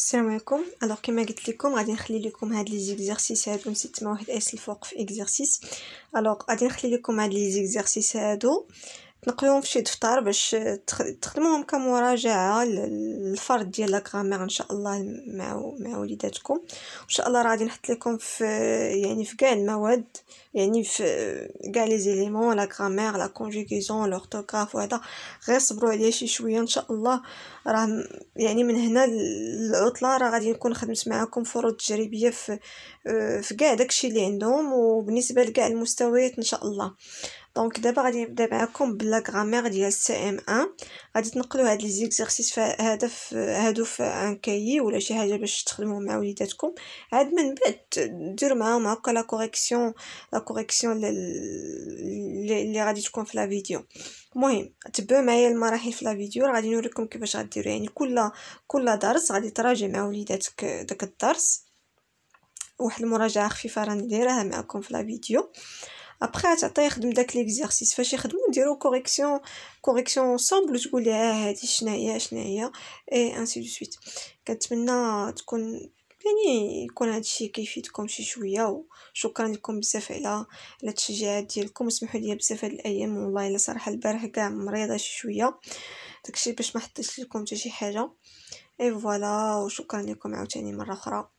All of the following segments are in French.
السلام عليكم. كما قلت لكم غادي نخلي لكم هاد لي زيكزارسيس هادو، نسيت مع واحد اس الفوق في اكزرسيس. غادي نخلي لكم هاد لي زيكزارسيس هادو تنقيوهم في شي دفتر باش تخدموهم كمراجعه للفرد ديال لا غرامير ان شاء الله مع وليداتكم. ان شاء الله غادي نحط لكم في كاع المواد، يعني في كاع لي زيليمون، لا غرامير، لا كونجوغيزون، لورتوغراف، وهذا غير صبروا عليا شي شويه ان شاء الله. راه يعني من هنا العطله راه غادي نكون خدمت معكم فروض تجريبيه في كاع داكشي اللي عندهم، وبالنسبه لكاع المستويات ان شاء الله. دونك دابا غادي نبدا معكم بلا غرامير ديال سي ام 1. غادي تنقلوا هاد لي زيكزارسيس هادو في ان كايي ولا شي حاجه باش تخدموا مع وليداتكم. عاد من بعد ديروا معاهم هكا لا كوريكسيون اللي غادي تكون في لا فيديو. المهم تبعوا معايا المراحل في لا فيديو، راه غادي نوريكم كيفاش غديروا. يعني كل درس غادي تراجع مع وليداتك داك الدرس، واحد المراجعه خفيفه راني دايرها معكم في لا فيديو. ابري تعطيه يخدم داك ليكزارسيس، فاش يخدموا نديرو كوريكسيون انصومبل، تقول لي هادي شناهي اي انسي دو سويت. كنتمنى تكون يعني يكون هادشي كيفيدكم شي شويه، وشكرا لكم بزاف على التشجيعات ديالكم. اسمحوا لي بزاف هاد الايام والله الا صراحه البارح كاع مريضه شي شويه، داكشي باش ما حطيتش لكم حتى شي حاجه. اي فوالا، وشكرا لكم عاوتاني مره اخرى.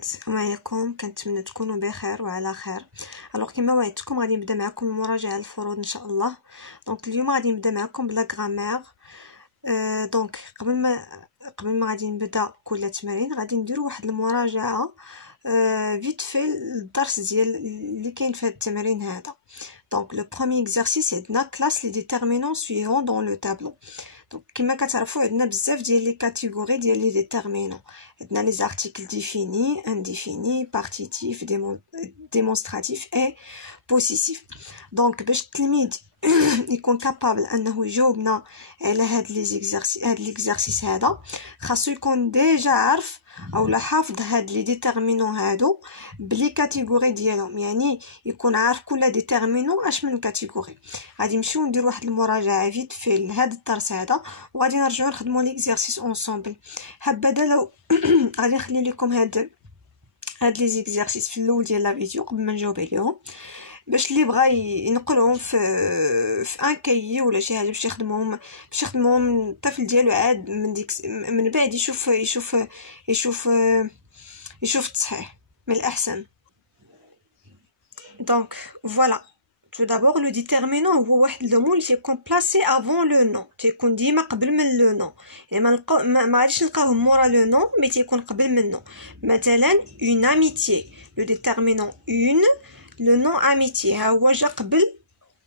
السلام عليكم، كنتمنى تكونوا بخير وعلى خير. كما وعدتكم غادي نبدا معكم المراجعه الفروض ان شاء الله. اليوم غادي نبدا معكم بلا غرامير. قبل ما غادي نبدا كل تمرين غادي نديروا واحد المراجعه فيت في الدرس ديال اللي كاين في هذا التمرين هذا. لو بروميير اكزرسيس عندنا كلاس لي ديتيرمينون سويفون دون لو تابلو. كما كتعرفوا عندنا بزاف ديال لي كاتيجوري ديال لي ديتيرمينون. عندنا لي زارتيكل ديفيني، انديفيني، بارتيتيف، ديمونستراتيف اي بوسيسيف. باش التلميذ يكون كابابل انه يجاوبنا على هاد ليكزارسيس هذا، خاصو يكون ديجا عارف او حافظ هاد لي ديتيرمينون هادو بلي كاتيجوري ديالهم، يعني يكون عارف كل ديتيرمينون اش من كاتيجوري. غادي نمشيو ندير واحد المراجعه فيت في لهاد الدرس هذا، وغادي نرجعو نخدموا ليكزارسيس اونصومبل. حبذا لو غادي نخلي لكم هاد لي زيكزارسيس في الاول ديال لا فيديو قبل ما نجاوب عليهم، باش اللي بغى ينقلهم في ان كايي ولا شي حاجه باش يخدموهم الطفل ديالو عاد من بعد يشوف التصحيح من الاحسن. فوالا. tout d'abord le déterminant هو واحد لو مو اللي تيكون بلاسي افون لو نون، تيكون ديما قبل من لو نون. يعني ما غاديش نلقاوه مورا لو نون، مي تيكون قبل منه. مثلا une amitié، le déterminant une، لو نون اميتي ها هو جا قبل،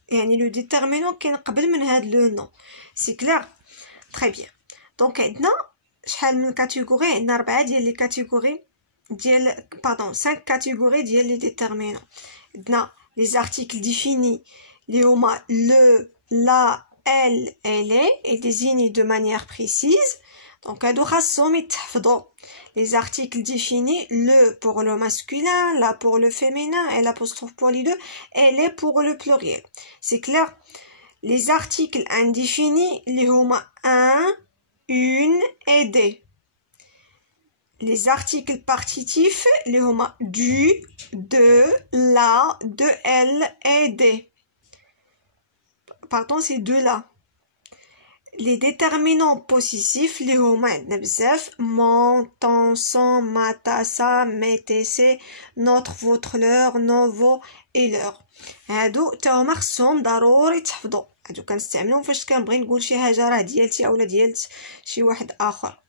يعني لو ديتيرمينون كاين قبل من هاد لو نون. سي كلير؟ تري بيان. عندنا شحال من كاتيجوري؟ عندنا 4 ديال لي كاتيجوري ديال 5 كاتيجوري ديال لي ديتيرمينون. عندنا لي زارتيكل ديفيني اللي هما لو، لا، ال، elle et désignés de manière précise. هادو خاصهم يتحفظوا. Les articles définis, le pour le masculin, la pour le féminin et l'apostrophe pour les deux, et les pour le pluriel. C'est clair? Les articles indéfinis, les homa un, une et des. Les articles partitifs, les homa du, de, la, de, elle et des. Pardon, c'est de là. Les déterminants possessifs اللي هما عندنا بزاف: mon, ton, son, ma, ta, sa, mes, tes, ses, notre, votre, leur, nos, vos et leur. هادو تا هما خصهم ضروري تحفظوا. هادو كنستعملهم فاش كنبغي نقول شي حاجه راه ديالتي اولا ديال شي واحد اخر.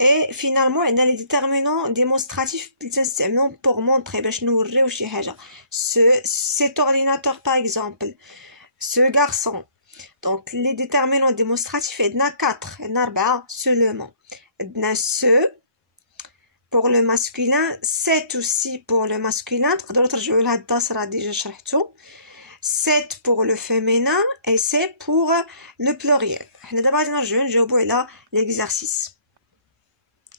اي فينالمون عندنا لي ديتيرمينون ديمونستراتيف اللي تنستعملهم بوغ مونطري باش نوريو شي حاجه. cet ordinateur par exemple, ce garçon. les déterminants démonstratifs عندنا 4، عندنا 4 seulement. عندنا ce pour le masculin، c'est aussi pour le masculin، تقدروا ترجعوا لهاد الدرس راه ديجا شرحته. c'est pour le féminin et c'est pour le pluriel. حنا دابا غادي نرجعوا نجاوبوا على l'exercice.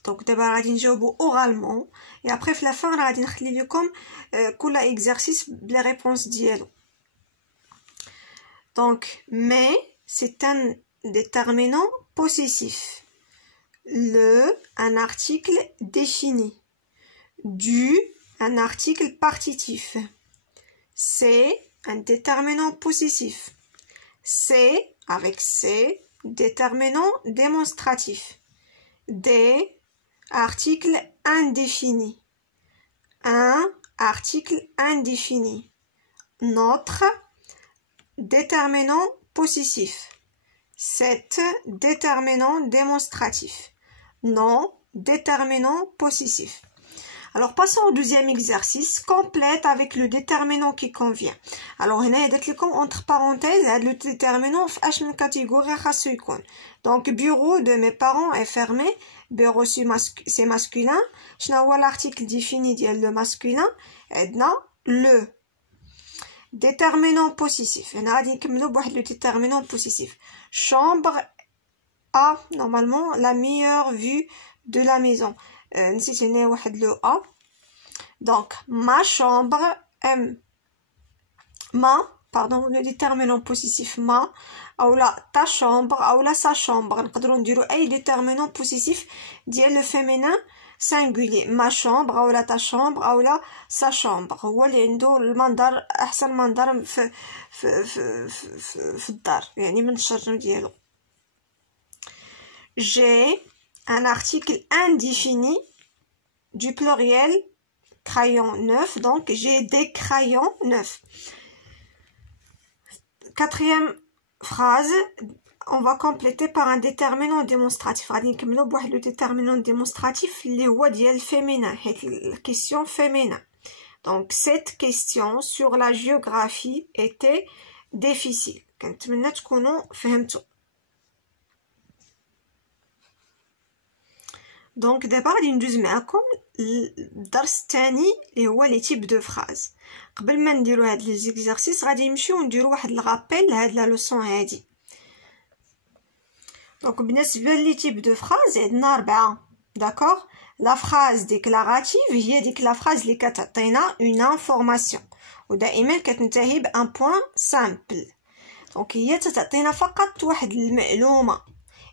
دونك دابا غادي نجاوبو اورالمون اي ابري في لا فان غادي نخلي لكم كل اكزرسيس بلي ريبونس ديالو. دونك mais c'est un déterminant possessif. Le un article défini. Du un article partitif. C'est un déterminant possessif. C'est avec c'est déterminant démonstratif. Des articles indéfinis. Un article indéfini. Notre déterminant possessif. Cet déterminant démonstratif. Non déterminant possessif. Alors passons au deuxième exercice. Complète avec le déterminant qui convient. Alors هنا درت لكم entre parenthèses هذا le déterminant في اش من catégorie خاصو يكون. Donc bureau de mes parents est fermé. Bureau c'est masculin. شنو هو l'article défini ديال le masculin؟ عندنا le déterminant possessif. هنا غادي نكملو بواحد le déterminant possessif. Chambre a normalement la meilleure vue de la maison. نسيت هنا واحد لو ا. Donc ma chambre aime le déterminant possessif ma ou la ta chambre ou la sa chambre. نقدروا نديروا اي déterminant possessif ديال le féminin singulier. ma chambre ou la ta chambre ou la sa chambre هو اللي عنده المنظر احسن منظر في الدار يعني من الشرجم ديالو. J'ai un article indéfini du pluriel crayon neuf, donc j'ai des crayons neufs. Quatrième phrase, on va compléter par un déterminant démonstratif. غادي نكملو بواحد le déterminant démonstratif اللي هو ديال féminin حيت question féminin. Donc cette question sur la géographie était difficile. كنتمنى تكونوا فهمتوا. دونك دابا غادي ندوز معكم الدرس الثاني اللي هو لي تيب دو فراز. قبل ما نديرو هاد لي زيكزارسيس غادي نمشيو نديرو واحد الغابيل لهاد لا لوسون هادي. دونك بالنسبه لي تيب دو فراز عندنا 4 داكوغ. لا فراز ديكلاراتيف هي ديك لا فراز اللي كتعطينا اون انفورماسيون ودائما كتنتهي بان بوين سامبل. دونك هي تعطينا فقط واحد المعلومه،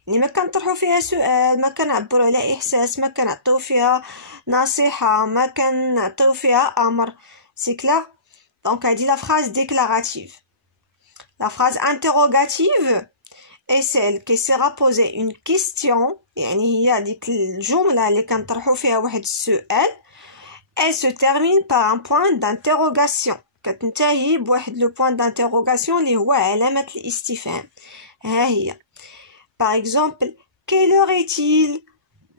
يعني ما كنطرحوا فيها سؤال، ما كنعبروا على احساس، ما كنعطيو فيها نصيحه، ما كنعطيو فيها امر. سي كلير. دونك هذه لا فراز ديكلاراتيف. لا فراز انتروغاتيف اي سيل كي سيرا بوزي اون كيستيون، يعني هي ديك الجمله اللي كنطرحوا فيها واحد السؤال. اي سو تيرمين بار ان بوين دانتيروغاسيون، كتنتهي بواحد لو بوين دانتيروغاسيون اللي هو علامه الاستفهام. ها هي par exemple quelle heure est-il.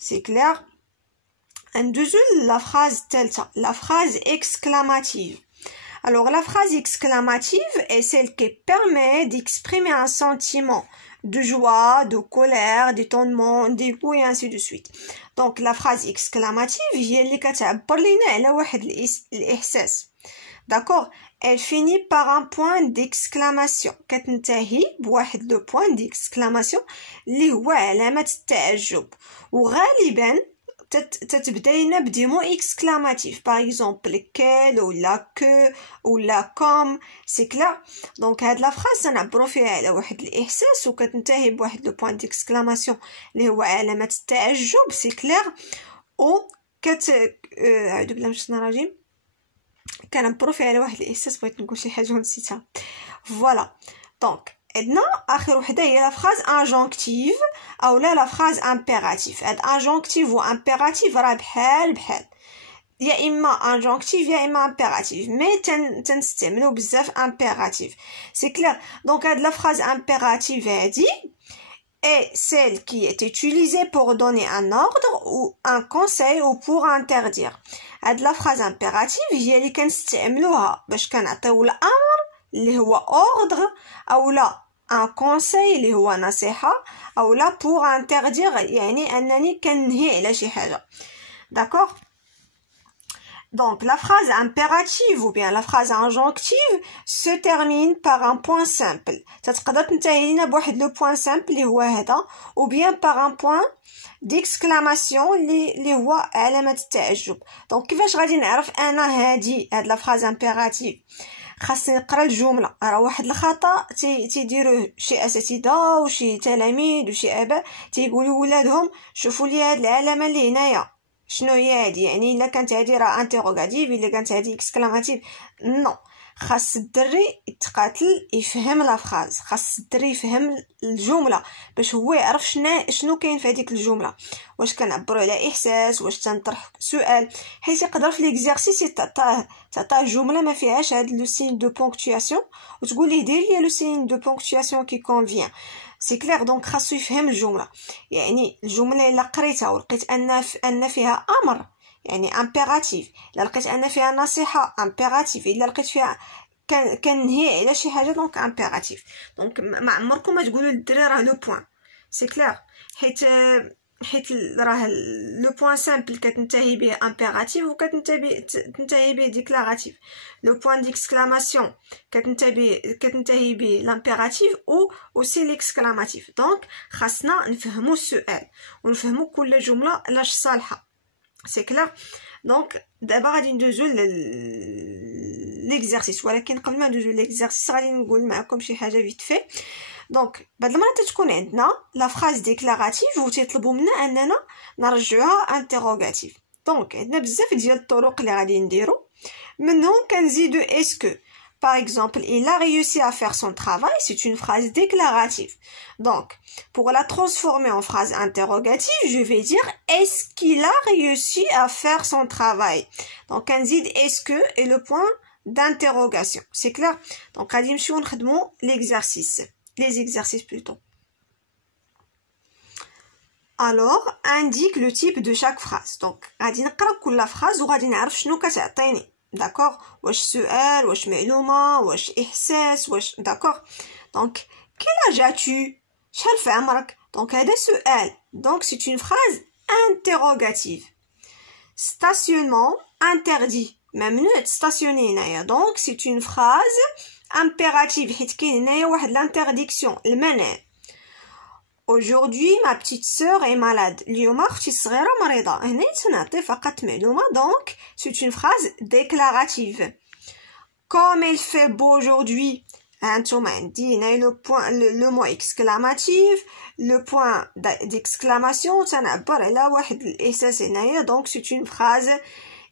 C'est clair. la phrase delta, la phrase exclamative. Alors la phrase exclamative est celle qui permet d'exprimer un sentiment de joie, de colère, d'étonnement, dégoût et ainsi de suite. Donc la phrase exclamative هي اللي كتعبر لنا على واحد الإحساس. D'accord. Elle finit par un point d'exclamation. كتنتهي بواحد لو point d'exclamation اللي هو علامة التعجب، وغالبا تتبدا لنا بديمو اكسكلاماتيف. باغ اكزومبل كيل ولا كو ولا كوم. سي كلير. دونك هاد لا فراز تنعبروا فيها على واحد الاحساس وكتنتهي بواحد لو بوين ديكسكلاماسيون اللي هو علامه التعجب. سي كلير. او اعوذ بالله من الشيطان الرجيم، كنعبروا فيها على واحد الاحساس. بغيت نقول شي حاجه ونسيتها. فوالا. دونك عندنا اخر وحده هي لا فراز انجونكتيف او لا فراز امبيراتيف. هاد انجونكتيف و امبيراتيف راه بحال يا اما انجونكتيف يا اما امبيراتيف، مي تنستعملوا بزاف امبيراتيف. سي كلير. دونك هاد لا فراز امبيراتيف هادي est celle qui est utilisée pour donner un ordre ou un conseil ou pour interdire. هاد لا phrase impérative هي اللي كنستعملوها باش كنعطيو الامر اللي هو ordre او لا un conseil اللي هو نصيحة او لا pour interdire يعني انني كنهي على شي حاجة. داكوغ. Donc, la phrase impérative ou bien la phrase injonctive se termine par un point simple. تقدر تنتهي لنا بواحد لو point simple اللي هو هذا ou bien par un point d'exclamation اللي هو علامة التعجب. Donc, كيفاش غادي نعرف أنا هاد لا phrase impérative؟ خاصني نقرا الجملة. راه واحد الخطأ تيديروه شي اساتذه وشي تلاميذ وشي اباء تيقولوا ولادهم شوفوا لي هاد العلامه اللي هنايا شنو هي هادي، يعني الا كانت هادي راه انتروغاتيف الا كانت هادي اكسكلاماتيف. نو، خاص الدري يتقاتل يفهم لا فراز، خاص الدري يفهم الجمله باش هو يعرف شنو كاين في هذيك الجمله، واش كنعبروا على احساس، واش تنطرح سؤال، حيت يقدر في ليكزارسيس تعطاه جمله ما فيهاش هاد لو سين دو بونكتواسيون وتقول ليه دير لي لو سين دو بونكتواسيون كي كونفيان. سي كلير. دونك خاصو يفهم الجمله، يعني الجمله الا قريتها ولقيت ان فيها امر يعني امبيراتيف، الا لقيت ان فيها نصيحه امبيراتيف، الا لقيت فيها كنهي على شي حاجه دونك امبيراتيف. دونك ما عمركم ما تقولوا للدري راه لو بوين. سي كلير. حيت راه لو بوين سامبل كتنتهي به امبيراتيف وكتنتهي به ديكلاراتيف. لو بوين ديكسكلاماسيون كتنتهي به لامبيراتيف او اوسي ليكسكلاماتيف. دونك خاصنا نفهموا السؤال ونفهموا كل جمله لاش صالحه. سي كلير. دونك دابا غادي ندوزو ليكزارسيس، ولكن قبل ما ندوزو ليكزارسيس غادي نقول معكم شي حاجه فيت في. دونك بعض المرات تكون عندنا لا فراز ديكلاراتيف وتيطلبوا منا اننا نرجعوها انتروغاتيف. دونك عندنا بزاف ديال الطرق اللي غادي نديرو، منهم كنزيدو اسكو. Par exemple, il a réussi à faire son travail, c'est une phrase déclarative. Donc, pour la transformer en phrase interrogative, je vais dire est-ce qu'il a réussi à faire son travail. Donc, on dit est-ce que et le point d'interrogation. C'est clair? Donc, on va l'exercice. Les exercices plutôt. Alors, indique le type de chaque phrase. Donc, on va نقرا la phrase و غادي نعرف شنو كتعطيني. داكوغ، واش سؤال، واش معلومه، واش احساس، واش داكوغ. دونك كيل اجاتو، شحال في عمرك. دونك هذا سؤال، دونك سي اون فراز انتروغاتيف. ستاسيونمون انتردي، ممنوع تستاسيوني هنايا. دونك سي اون فراز امبيراتيف حيت كاين هنايا واحد لانترديكسيون، المنع. Aujourd'hui, ma petite sœur est malade. اليوم اختي الصغيره مريضه. هنا تنعطي فقط معلومه. دونك c'est une phrase déclarative. Comme il fait beau aujourd'hui. هانتوما عندي هنا le mot exclamatif, le point d'exclamation تنعبر على واحد الاحساس هنايا. دونك c'est une phrase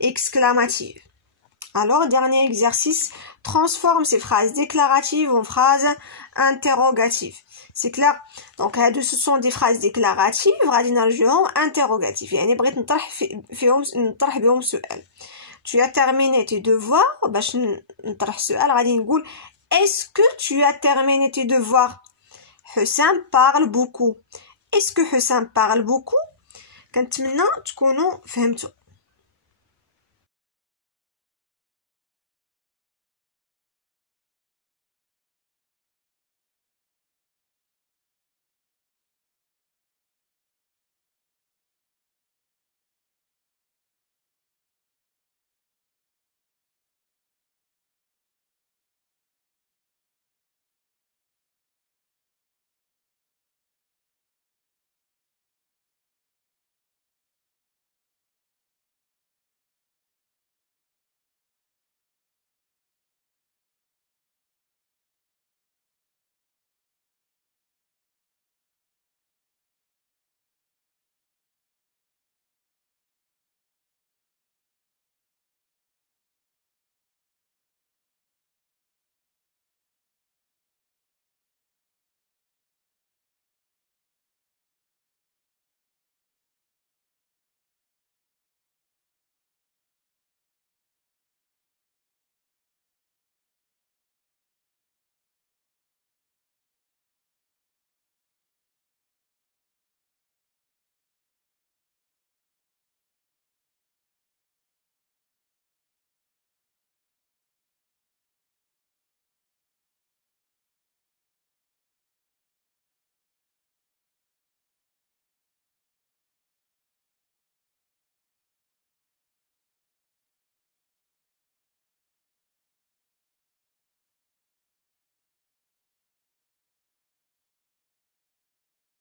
exclamative. Alors, dernier exercice, transforme ces phrases déclaratives en phrases interrogatives. C'est clair? Donc, ce sont des phrases déclaratives, غادي نرجعوهم interrogatives. يعني بغيت نطرح بهم سؤال. Tu as terminé tes devoirs. باش نطرح سؤال غادي نقول est-ce que tu as terminé tes devoirs? حسام parle beaucoup. Est-ce que حسام parle beaucoup? كنتمنى تكونوا فهمتوا.